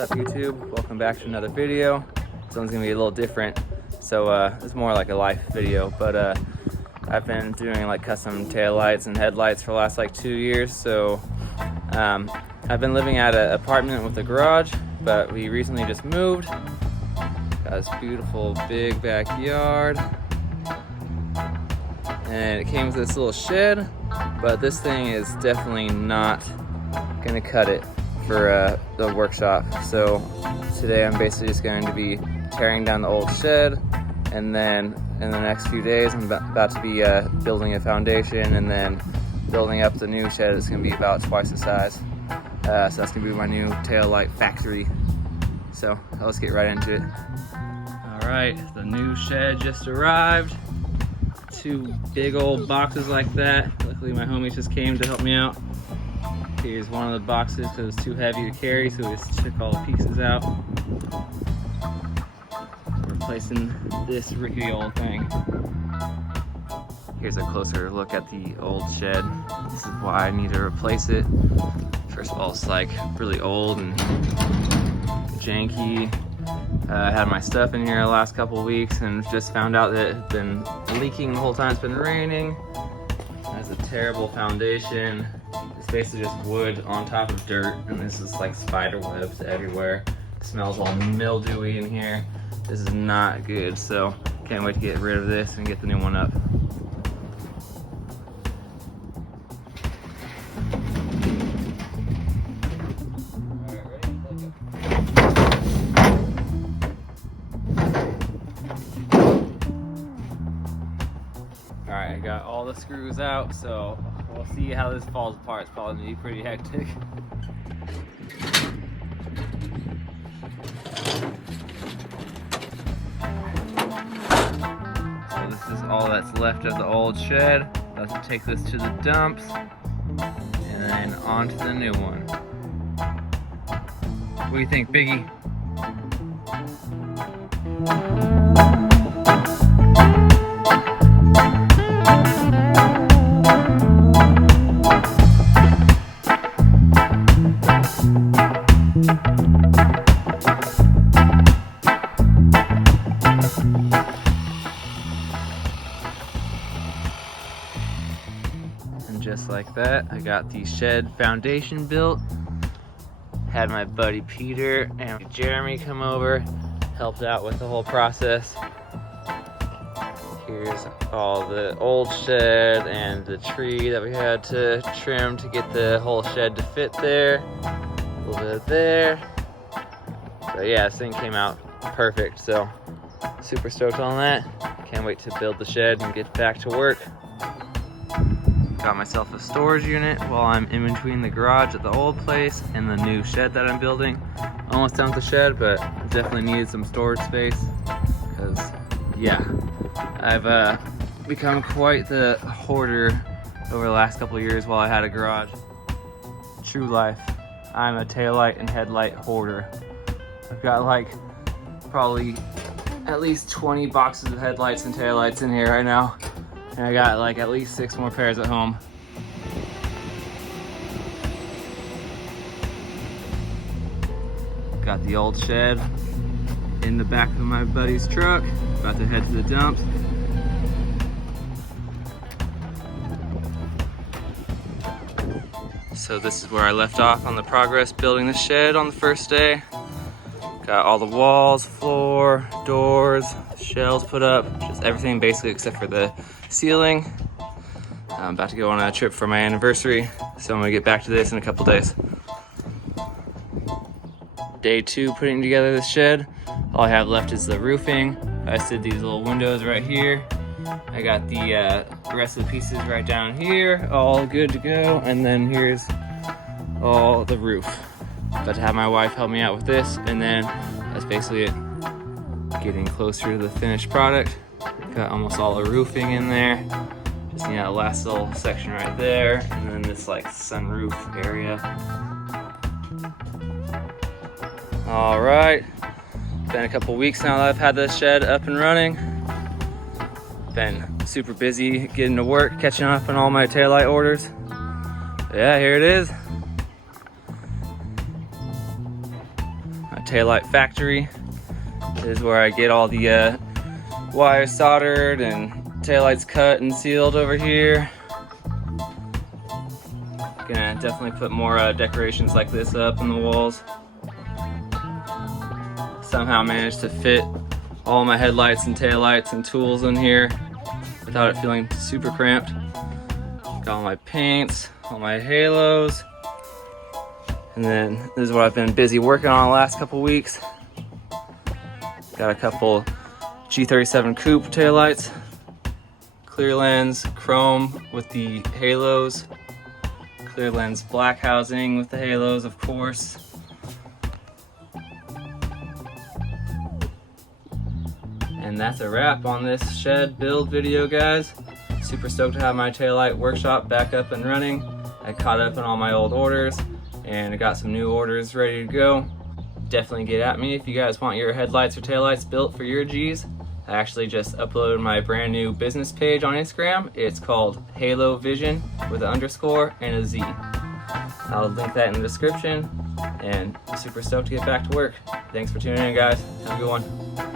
What's up YouTube? Welcome back to another video. This one's gonna be a little different. So it's more like a life video, but I've been doing like custom taillights and headlights for the last like 2 years. So I've been living at an apartment with a garage, but we recently just moved. Got this beautiful big backyard. And it came with this little shed, but this thing is definitely not gonna cut it for the workshop. So today I'm basically just going to be tearing down the old shed, and then in the next few days I'm about to be building a foundation and then building up the new shed. It's gonna be about twice the size. So that's gonna be my new taillight factory. So let's get right into it. All right, the new shed just arrived. 2 big old boxes like that. Luckily my homies just came to help me out. Here's one of the boxes because it's too heavy to carry, so we just took all the pieces out. Replacing this rickety old thing. Here's a closer look at the old shed. This is why I need to replace it. First of all, it's like really old and janky. I had my stuff in here the last couple of weeks and just found out that it's been leaking the whole time it's been raining. It has a terrible foundation. It's basically just wood on top of dirt, and this is like spider webs everywhere. It smells all mildewy in here. This is not good, so can't wait to get rid of this and get the new one up. Alright, I got all the screws out, so we'll see how this falls apart. It's probably gonna be pretty hectic. So this is all that's left of the old shed. About to take this to the dumps and then on to the new one. What do you think, Biggie? And just like that, I got the shed foundation built. Had my buddy Peter and Jeremy come over, helped out with the whole process. Here's all the old shed and the tree that we had to trim to get the whole shed to fit there. A little bit there. So yeah, this thing came out perfect. So super stoked on that. Can't wait to build the shed and get back to work. Got myself a storage unit while I'm in between the garage at the old place and the new shed that I'm building. Almost done with the shed, but definitely needed some storage space because, yeah, I've become quite the hoarder over the last couple of years while I had a garage. True life. I'm a taillight and headlight hoarder. I've got like probably at least 20 boxes of headlights and taillights in here right now. And I got like at least 6 more pairs at home. Got the old shed in the back of my buddy's truck. About to head to the dumps. So this is where I left off on the progress building the shed on the first day. Got all the walls, floor, doors, shelves put up, just everything basically except for the ceiling. I'm about to go on a trip for my anniversary, so I'm gonna get back to this in a couple days. Day 2 putting together the shed. All I have left is the roofing. I just did these little windows right here. I got the rest of the pieces right down here, all good to go. And then here's all the roof. About to have my wife help me out with this, and then that's basically it. Getting closer to the finished product. Got almost all the roofing in there. Just need that last little section right there, and then this like sunroof area. All right, been a couple weeks now that I've had this shed up and running. Been super busy getting to work, catching up on all my taillight orders. Yeah, here it is. Taillight factory. This is where I get all the wires soldered and taillights cut and sealed over here. Gonna definitely put more decorations like this up in the walls. Somehow managed to fit all my headlights and taillights and tools in here without it feeling super cramped. Got all my paints, all my halos. And then this is what I've been busy working on the last couple weeks. Got a couple G37 coupe taillights, clear lens chrome with the halos, clear lens black housing with the halos, of course. And that's a wrap on this shed build video, guys. Super stoked to have my taillight workshop back up and running. I caught up on all my old orders and I got some new orders ready to go. Definitely get at me if you guys want your headlights or taillights built for your Gs. I actually just uploaded my brand new business page on Instagram. It's called Halo Vision with an underscore and a Z. I'll link that in the description, and I'm super stoked to get back to work. Thanks for tuning in, guys. Have a good one.